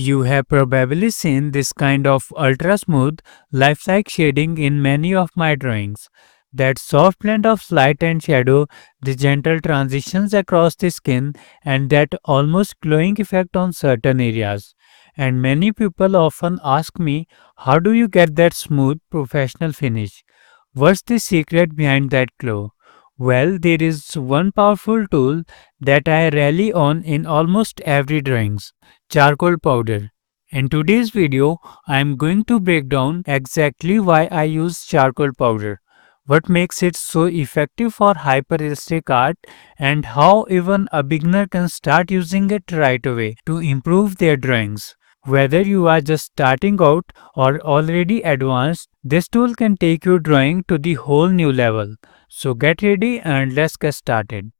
You have probably seen this kind of ultra smooth, lifelike shading in many of my drawings. That soft blend of light and shadow, the gentle transitions across the skin, and that almost glowing effect on certain areas. And many people often ask me, how do you get that smooth, professional finish? What's the secret behind that glow? Well, there is one powerful tool that I rely on in almost every drawings: charcoal powder. In today's video, I am going to break down exactly why I use charcoal powder, what makes it so effective for hyperrealistic art, and how even a beginner can start using it right away to improve their drawings. Whether you are just starting out or already advanced, this tool can take your drawing to the whole new level. So get ready and let's get started.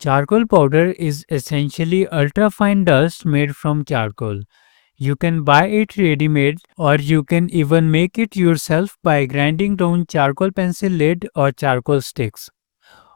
Charcoal powder is essentially ultra-fine dust made from charcoal. You can buy it ready-made or you can even make it yourself by grinding down charcoal pencil lead or charcoal sticks.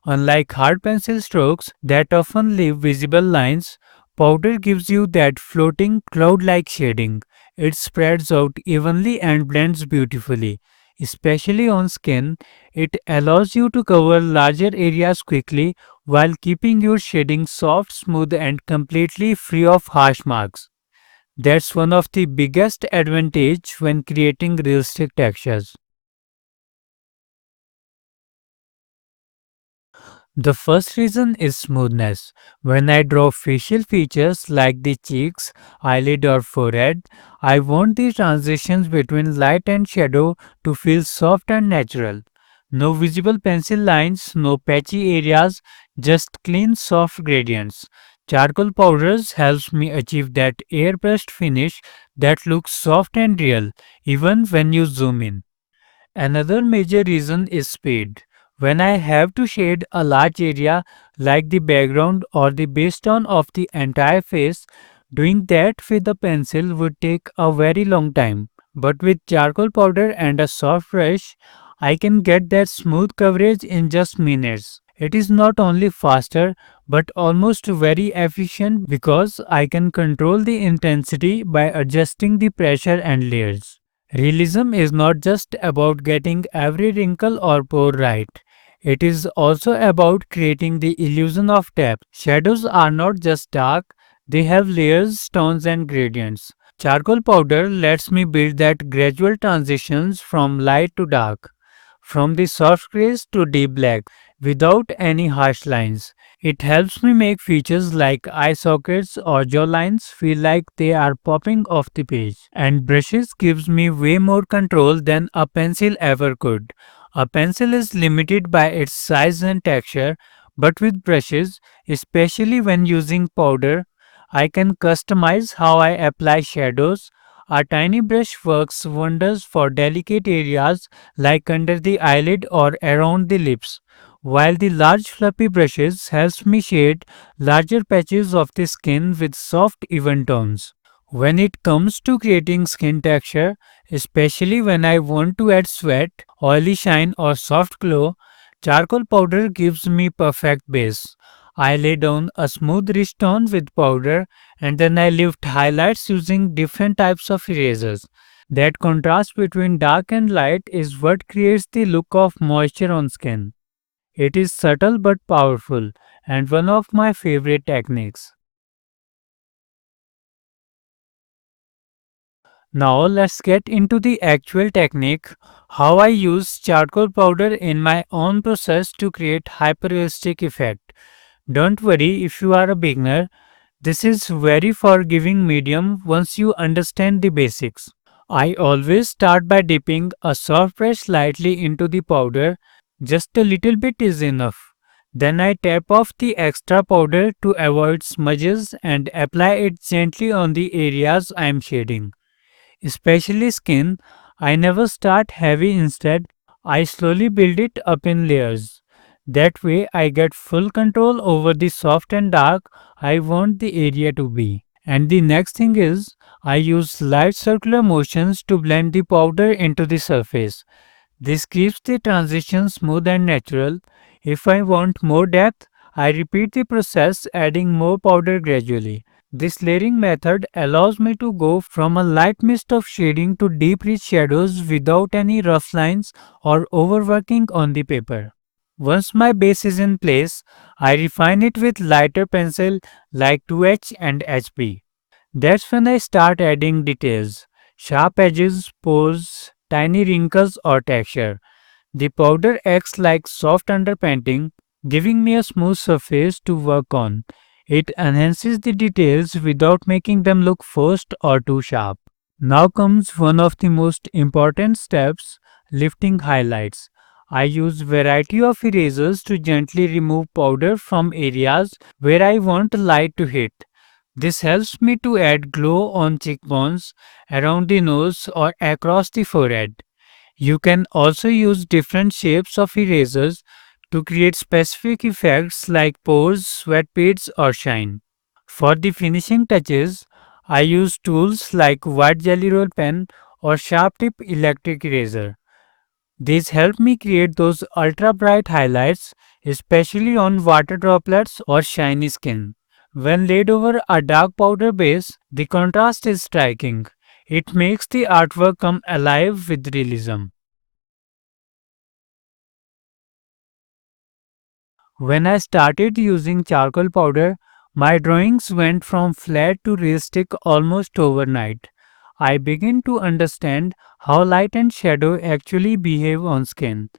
Unlike hard pencil strokes that often leave visible lines, powder gives you that floating cloud-like shading. It spreads out evenly and blends beautifully. Especially on skin, it allows you to cover larger areas quickly while keeping your shading soft, smooth, and completely free of harsh marks. That's one of the biggest advantage when creating realistic textures. The first reason is smoothness. When I draw facial features like the cheeks, eyelid or forehead, I want the transitions between light and shadow to feel soft and natural. No visible pencil lines, no patchy areas, just clean soft gradients. Charcoal powders helps me achieve that airbrushed finish that looks soft and real even when you zoom in. Another major reason is speed. When I have to shade a large area like the background or the base tone of the entire face, doing that with a pencil would take a very long time. But with charcoal powder and a soft brush, I can get that smooth coverage in just minutes. It is not only faster but almost very efficient because I can control the intensity by adjusting the pressure and layers. Realism is not just about getting every wrinkle or pore right. It is also about creating the illusion of depth. Shadows are not just dark, they have layers, tones, and gradients. Charcoal powder lets me build that gradual transitions from light to dark, from the soft grays to deep black, without any harsh lines. It helps me make features like eye sockets or jaw lines feel like they are popping off the page. And brushes gives me way more control than a pencil ever could. A pencil is limited by its size and texture, but with brushes, especially when using powder, I can customize how I apply shadows. A tiny brush works wonders for delicate areas like under the eyelid or around the lips, while the large fluffy brushes helps me shade larger patches of the skin with soft even tones. When it comes to creating skin texture, especially when I want to add sweat, oily shine or soft glow, charcoal powder gives me perfect base. I lay down a smooth rich tone with powder and then I lift highlights using different types of erasers. That contrast between dark and light is what creates the look of moisture on skin. It is subtle but powerful and one of my favorite techniques. Now let's get into the actual technique, how I use charcoal powder in my own process to create hyperrealistic effect. Don't worry if you are a beginner, this is very forgiving medium once you understand the basics. I always start by dipping a soft brush lightly into the powder, just a little bit is enough. Then I tap off the extra powder to avoid smudges and apply it gently on the areas I am shading. Especially skin, I never start heavy, instead, I slowly build it up in layers. That way, I get full control over the soft and dark I want the area to be. And the next thing is, I use light circular motions to blend the powder into the surface. This keeps the transition smooth and natural. If I want more depth, I repeat the process, adding more powder gradually. This layering method allows me to go from a light mist of shading to deep rich shadows without any rough lines or overworking on the paper. Once my base is in place, I refine it with lighter pencil like 2H and HB. That's when I start adding details, sharp edges, pores, tiny wrinkles or texture. The powder acts like soft underpainting, giving me a smooth surface to work on. It enhances the details without making them look forced or too sharp. Now comes one of the most important steps, lifting highlights. I use variety of erasers to gently remove powder from areas where I want light to hit. This helps me to add glow on cheekbones, around the nose or across the forehead. You can also use different shapes of erasers to create specific effects like pores, sweat beads, or shine. For the finishing touches, I use tools like white jelly roll pen or sharp tip electric eraser. These help me create those ultra bright highlights, especially on water droplets or shiny skin. When laid over a dark powder base, the contrast is striking. It makes the artwork come alive with realism. When I started using charcoal powder, my drawings went from flat to realistic almost overnight. I began to understand how light and shadow actually behave on skin.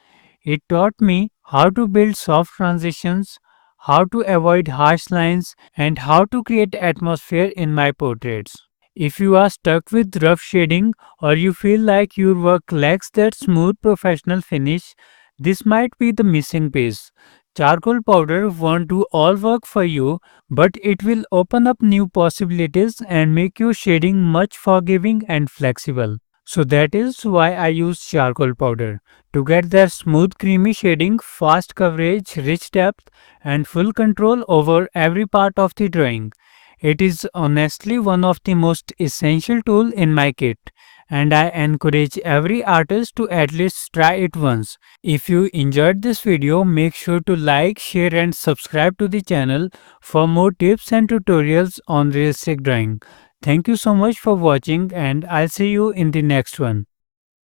It taught me how to build soft transitions, how to avoid harsh lines, and how to create atmosphere in my portraits. If you are stuck with rough shading or you feel like your work lacks that smooth professional finish, this might be the missing piece. Charcoal powder won't do all work for you, but it will open up new possibilities and make your shading much forgiving and flexible. So that is why I use charcoal powder to get that smooth creamy shading, fast coverage, rich depth and full control over every part of the drawing. It is honestly one of the most essential tool in my kit and I encourage every artist to at least try it once. If you enjoyed this video, make sure to like, share and subscribe to the channel for more tips and tutorials on realistic drawing. Thank you so much for watching and I'll see you in the next one.